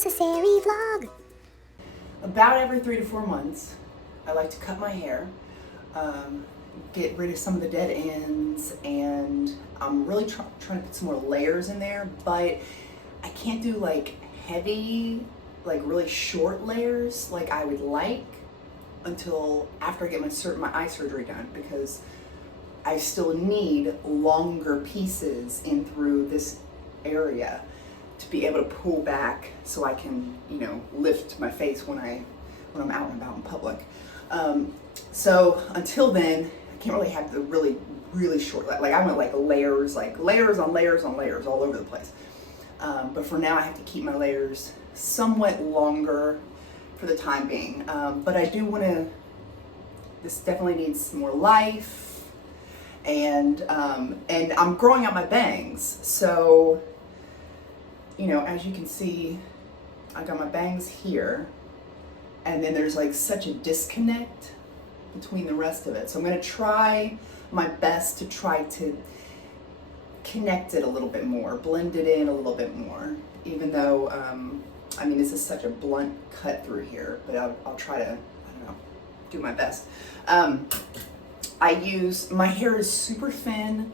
unnecessary vlog. About every 3 to 4 months, I like to cut my hair, get rid of some of the dead ends, and I'm really trying to put some more layers in there, but I can't do like heavy, like really short layers like I would like until after I get my eye surgery done, because I still need longer pieces in through this area to be able to pull back so I can, lift my face when I'm out and about in public. So until then, I can't really have the really, really short, like I want like layers on layers on layers all over the place. But for now I have to keep my layers somewhat longer for the time being. But I do want to, this definitely needs more life. And I'm growing out my bangs. So, as you can see, I got my bangs here, and then there's like such a disconnect between the rest of it. So I'm going to try my best to try to connect it a little bit more, blend it in a little bit more, even though, this is such a blunt cut through here, but I'll try to, do my best. My hair is super thin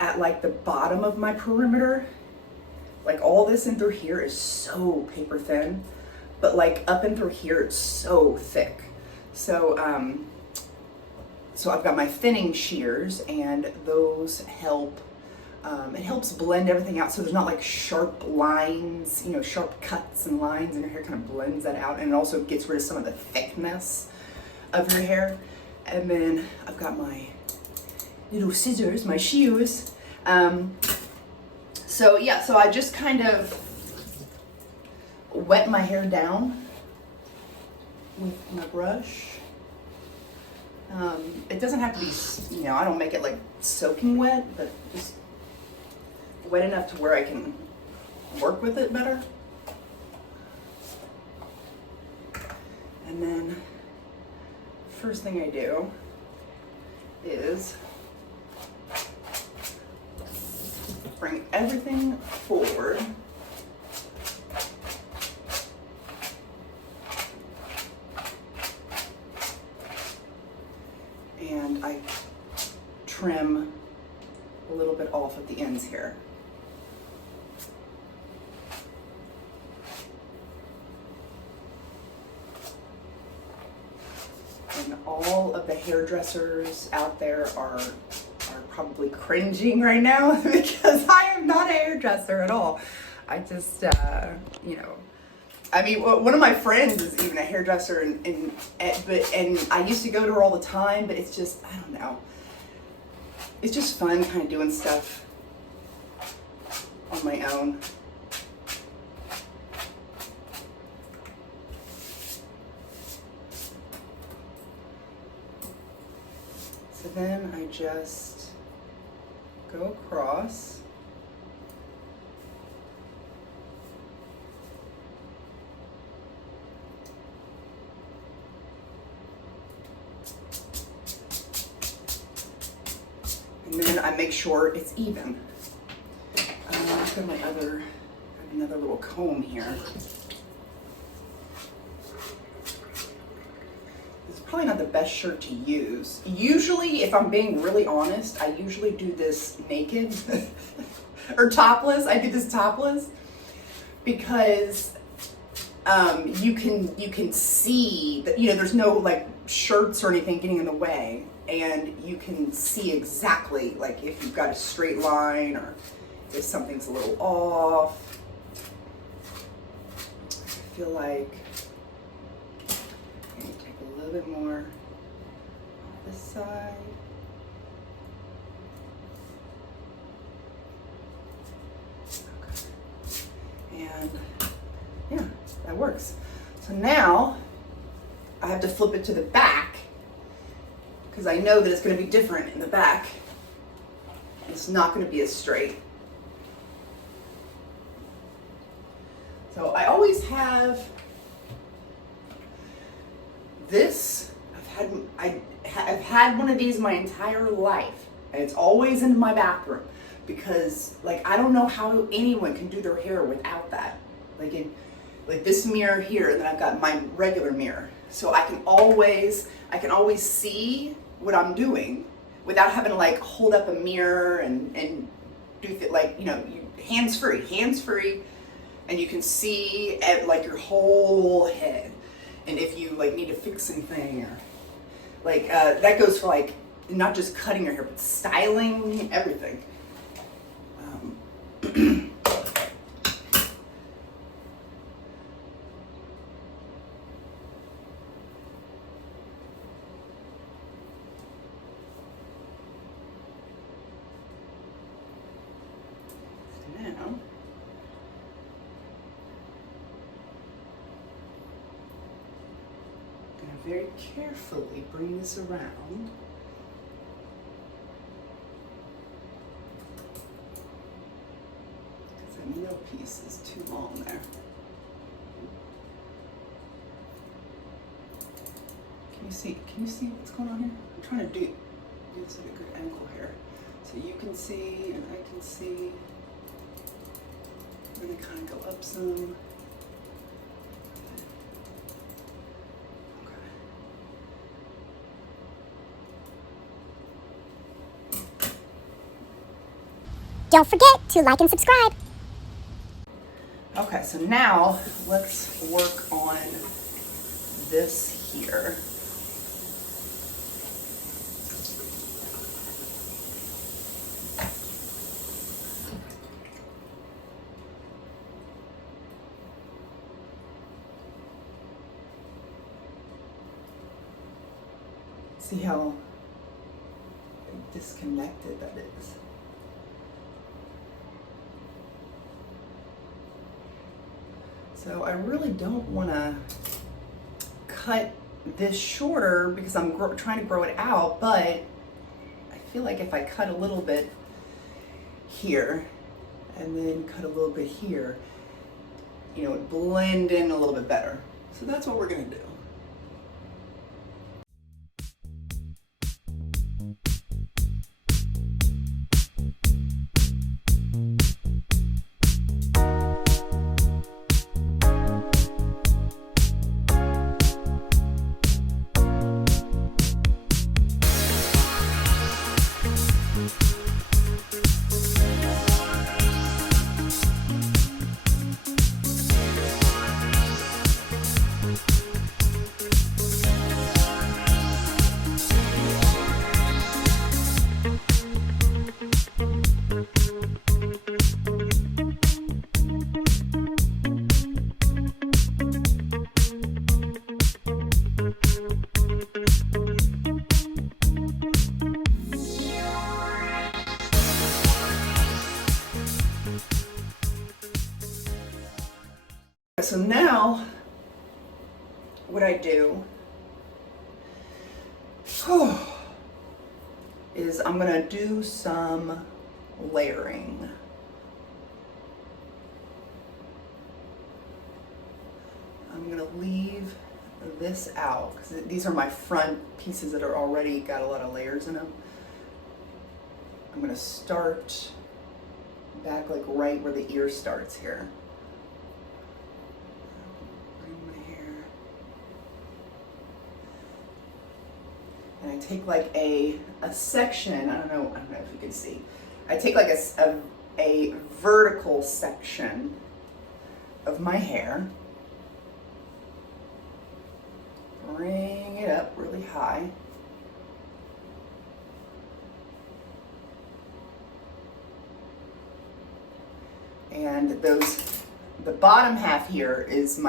at like the bottom of my perimeter. Like all this in through here is so paper thin, but like up and through here it's so thick. So I've got my thinning shears, and those help. It helps blend everything out, so there's not like sharp lines, sharp cuts and lines, and your hair kind of blends that out, and it also gets rid of some of the thickness of your hair. And then I've got my little scissors, my shears. So I just kind of wet my hair down with my brush. It doesn't have to be, I don't make it like soaking wet, but just wet enough to where I can work with it better. And then first thing I do is bring everything forward. And I trim a little bit off at the ends here. And all of the hairdressers out there are probably cringing right now because I am not a hairdresser at all. I just, one of my friends is even a hairdresser, and I used to go to her all the time, but it's just, I don't know. It's just fun kind of doing stuff on my own. So then I just go across. And then I make sure it's even. I've got another little comb here. Probably not the best shirt to use. Usually, if I'm being really honest, I usually do this naked or topless. I do this topless because you can see that, there's no like shirts or anything getting in the way, and you can see exactly like if you've got a straight line or if something's a little off. I feel like a little bit more on this side. Okay. And yeah, that works. So now I have to flip it to the back because I know that it's going to be different in the back. It's not going to be as straight. So I always have this. I've had one of these my entire life, and it's always in my bathroom because, like, I don't know how anyone can do their hair without that. like this mirror here, and then I've got my regular mirror. So I can always see what I'm doing without having to like hold up a mirror and do like, you know, hands free, and you can see at like your whole head. And if you like need to fix anything, or like that goes for like not just cutting your hair, but styling, everything. Now, I'm going to very carefully bring this around. Because that middle piece is too long there. Can you see what's going on here? I'm trying to do this at a good angle here. So you can see and I can see. I'm going to kind of go up some. Don't forget to like and subscribe. Okay, so now let's work on this here. See how disconnected that is. So I really don't want to cut this shorter because I'm trying to grow it out, but I feel like if I cut a little bit here and then cut a little bit here, you know, it blend in a little bit better. So that's what we're going to do. So now what I do is I'm going to do some layering. I'm going to leave this out because these are my front pieces that are already got a lot of layers in them. I'm going to start back like right where the ear starts here. And I take like a section, I don't know if you can see. I take like a vertical section of my hair, bring it up really high, and the bottom half here is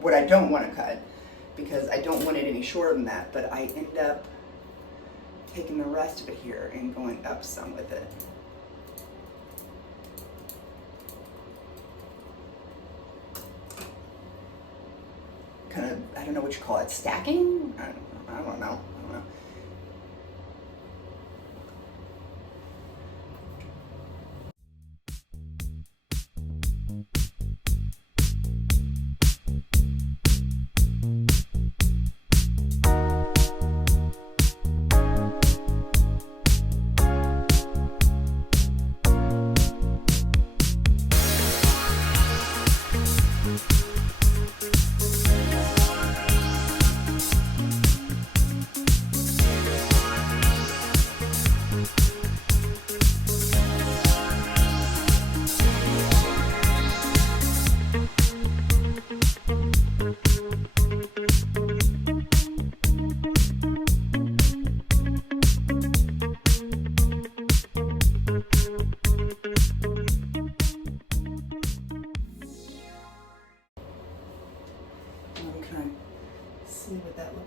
what I don't want to cut, because I don't want it any shorter than that, but I end up taking the rest of it here and going up some with it. Kind of, I don't know what you call it, stacking? I don't know.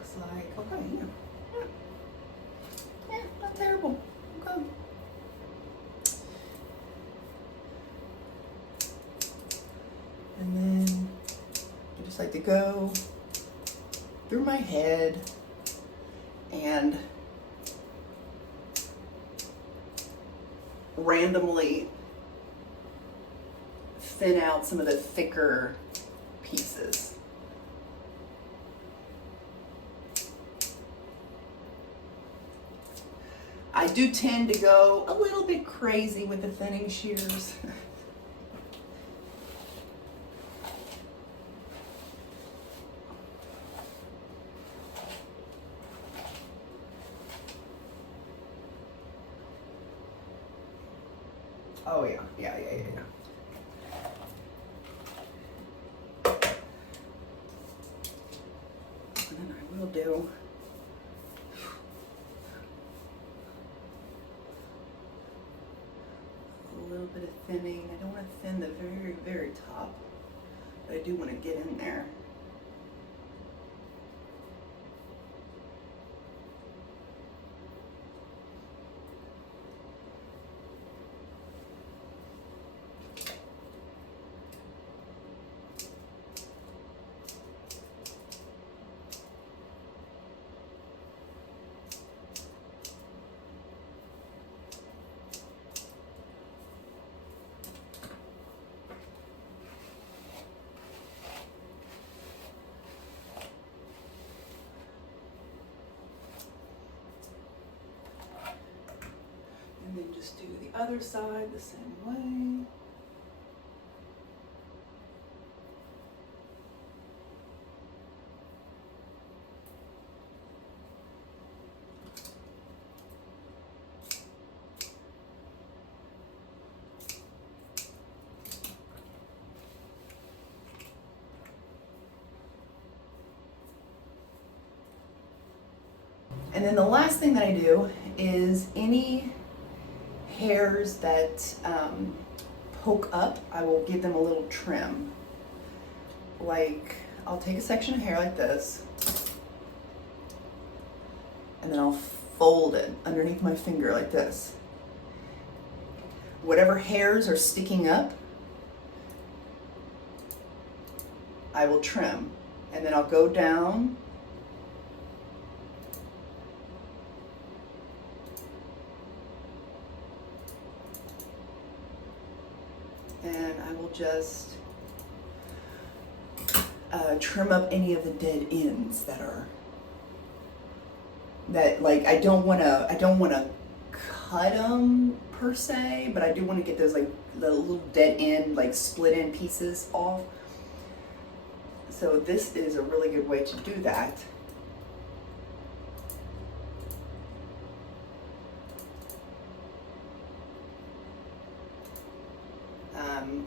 looks like. Okay, yeah. Yeah, not terrible. Okay. And then I just like to go through my head and randomly thin out some of the thicker pieces. I do tend to go a little bit crazy with the thinning shears. Oh yeah. And then I will do a little bit of thinning. I don't want to thin the very, very top, but I do want to get in there. And then just do the other side the same way. And then the last thing that I do is any hairs that poke up, I will give them a little trim. Like, I'll take a section of hair like this, and then I'll fold it underneath my finger like this. Whatever hairs are sticking up, I will trim. And then I'll go down and I will just trim up any of the dead ends that like I don't want to cut them per se, but I do want to get those like the little dead end, like split end pieces off. So this is a really good way to do that.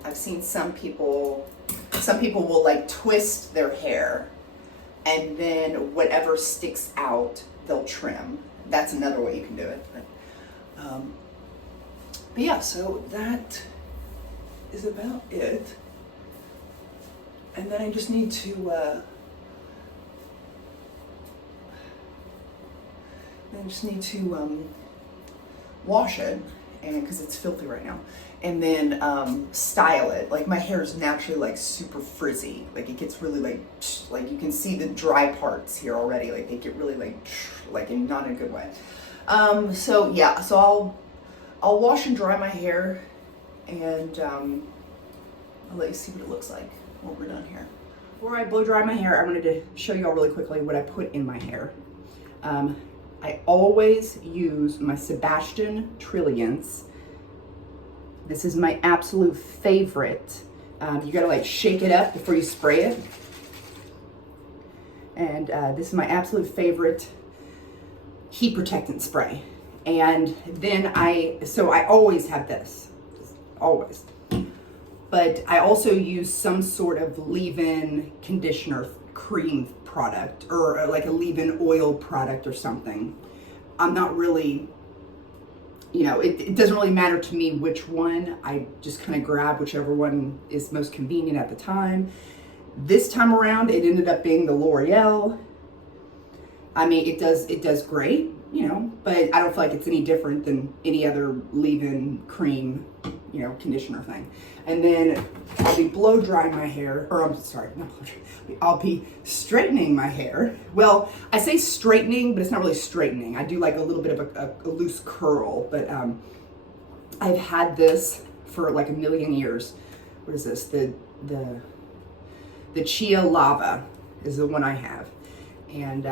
I've seen some people will like twist their hair, and then whatever sticks out, they'll trim. That's another way you can do it. But yeah, so that is about it. And then I just need to wash it, and because it's filthy right now, and then style it. Like my hair is naturally like super frizzy. Like it gets really like you can see the dry parts here already. Like they get really like in not in a good way. So yeah, so I'll wash and dry my hair, and I'll let you see what it looks like when we're done here. Before I blow dry my hair, I wanted to show you all really quickly what I put in my hair. I always use my Sebastian Trilliance. This is my absolute favorite. You gotta like shake it up before you spray it. And this is my absolute favorite heat protectant spray. And then I always have this, always. But I also use some sort of leave-in conditioner cream product, or like a leave-in oil product or something. I'm not really, it doesn't really matter to me which one. I just kind of grab whichever one is most convenient at the time. This time around, it ended up being the L'Oreal. I mean, it does great, you know, but I don't feel like it's any different than any other leave-in cream, you know, conditioner thing. And then I'll be blow drying my hair, or I'm sorry, not blow dry. I'll be straightening my hair. Well, I say straightening, but it's not really straightening. I do like a little bit of a loose curl, but I've had this for like a million years. What is this? The Chia Lava is the one I have. And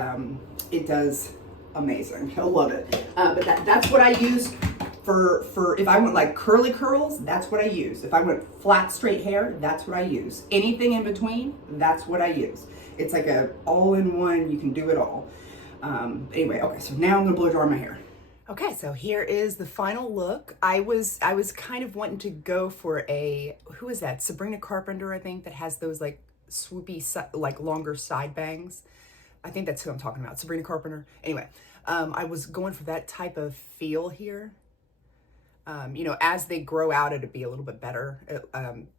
it does amazing. I love it. But that's what I use for if I want like curly curls, that's what I use. If I want flat straight hair, that's what I use. Anything in between, that's what I use. It's like a all-in-one, you can do it all. Anyway, okay, so now I'm gonna blow dry my hair. Okay, so here is the final look. I was kind of wanting to go for who is that? Sabrina Carpenter, I think, that has those like swoopy, like longer side bangs. I think that's who I'm talking about, Sabrina Carpenter. Anyway, I was going for that type of feel here. You know, as they grow out, it'd be a little bit better.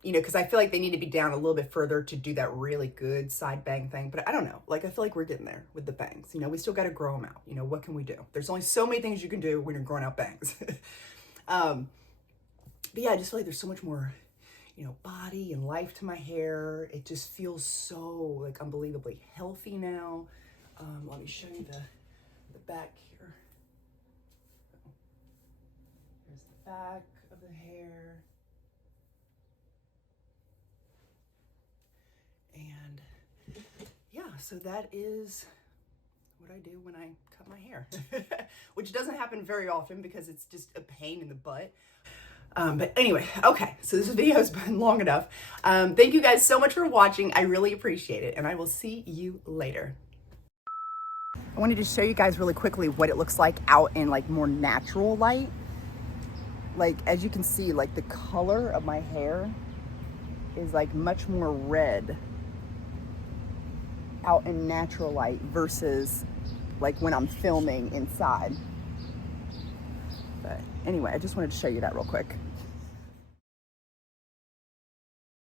You know, because I feel like they need to be down a little bit further to do that really good side bang thing. But I don't know. Like, I feel like we're getting there with the bangs. You know, we still got to grow them out. You know, what can we do? There's only so many things you can do when you're growing out bangs. But yeah, I just feel like there's so much more, you know, body and life to my hair. It just feels so like unbelievably healthy now. Let me show you the back here. There's the back of the hair. And yeah, so that is what I do when I cut my hair, which doesn't happen very often because it's just a pain in the butt. But anyway, okay, so this video has been long enough. Thank you guys so much for watching. I really appreciate it, and I will see you later. I wanted to show you guys really quickly what it looks like out in like more natural light. Like, as you can see, like the color of my hair is like much more red out in natural light versus like when I'm filming inside. But anyway, I just wanted to show you that real quick.